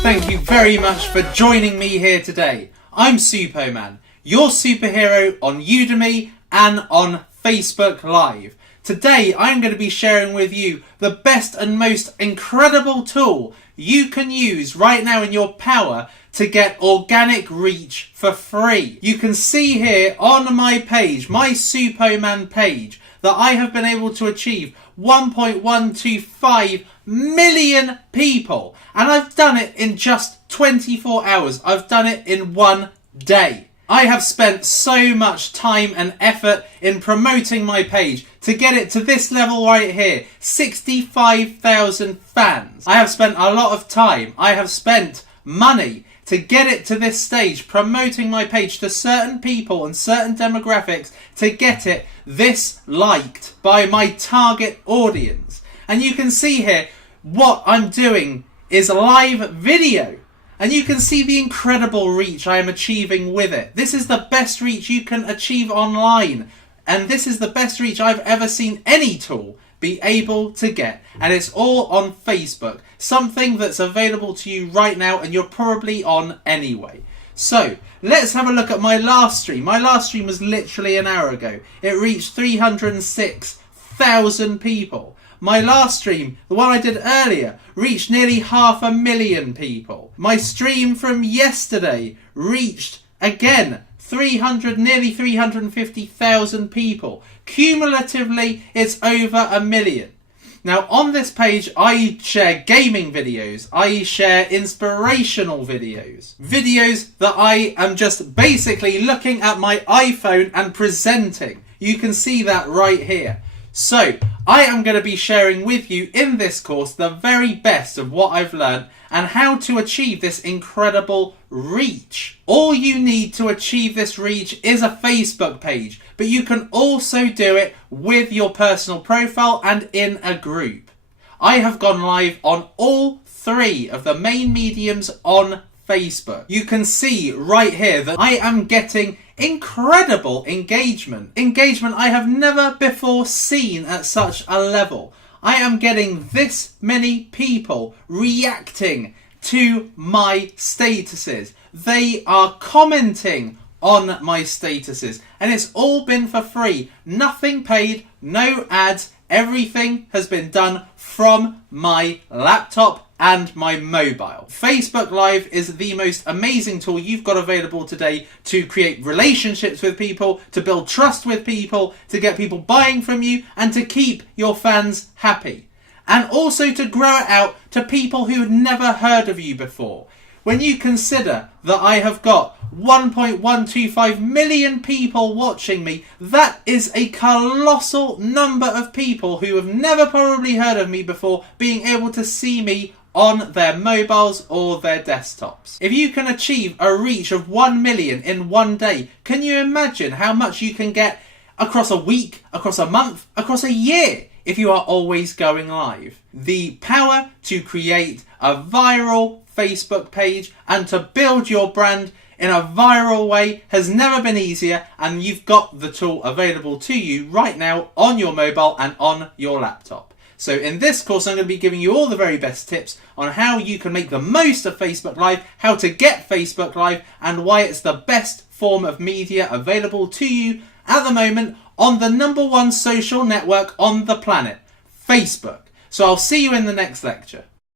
Thank you very much for joining me here today. I'm Superman, your superhero on Udemy and on Facebook Live. Today I'm going to be sharing with you the best and most incredible tool you can use right now in your power to get organic reach for free. You can see here on my page, my Superman page, that I have been able to achieve 1.125 million people, and I've done it in just 24 hours. I've done it in one day. I have spent so much time and effort in promoting my page to get it to this level right here, 65,000 fans. I have spent a lot of time, I have spent money to get it to this stage, promoting my page to certain people and certain demographics to get it this liked by my target audience. And you can see here what I'm doing is live video. And you can see the incredible reach I am achieving with it. This is the best reach you can achieve online. And this is the best reach I've ever seen any tool be able to get. And it's all on Facebook. Something that's available to you right now and you're probably on anyway. So, let's have a look at my last stream. My last stream was literally an hour ago. It reached 306,000 people. My last stream, the one I did earlier, reached nearly 500,000 people. My stream from yesterday reached, again, nearly 350,000 people. Cumulatively, it's over 1 million. Now, on this page, I share gaming videos. I share inspirational videos. Videos that I am just basically looking at my iPhone and presenting. You can see that right here. So, I am going to be sharing with you in this course the very best of what I've learned and how to achieve this incredible reach. All you need to achieve this reach is a Facebook page, but you can also do it with your personal profile and in a group. I have gone live on all 3 of the main mediums on Facebook. You can see right here that I am getting incredible engagement. Engagement I have never before seen at such a level. I am getting this many people reacting to my statuses. They are commenting on my statuses, and it's all been for free. Nothing paid, no ads. Everything has been done from my laptop and my mobile. Facebook Live is the most amazing tool you've got available today to create relationships with people, to build trust with people, to get people buying from you, and to keep your fans happy. And also to grow it out to people who had never heard of you before. When you consider that I have got 1.125 million people watching me, that is a colossal number of people who have never probably heard of me before being able to see me on their mobiles or their desktops. If you can achieve a reach of 1 million in one day, can you imagine how much you can get across a week, across a month, across a year if you are always going live? The power to create a viral Facebook page and to build your brand in a viral way has never been easier, and you've got the tool available to you right now on your mobile and on your laptop. So in this course, I'm going to be giving you all the very best tips on how you can make the most of Facebook Live, how to get Facebook Live, and why it's the best form of media available to you at the moment on the #1 social network on the planet, Facebook. So I'll see you in the next lecture.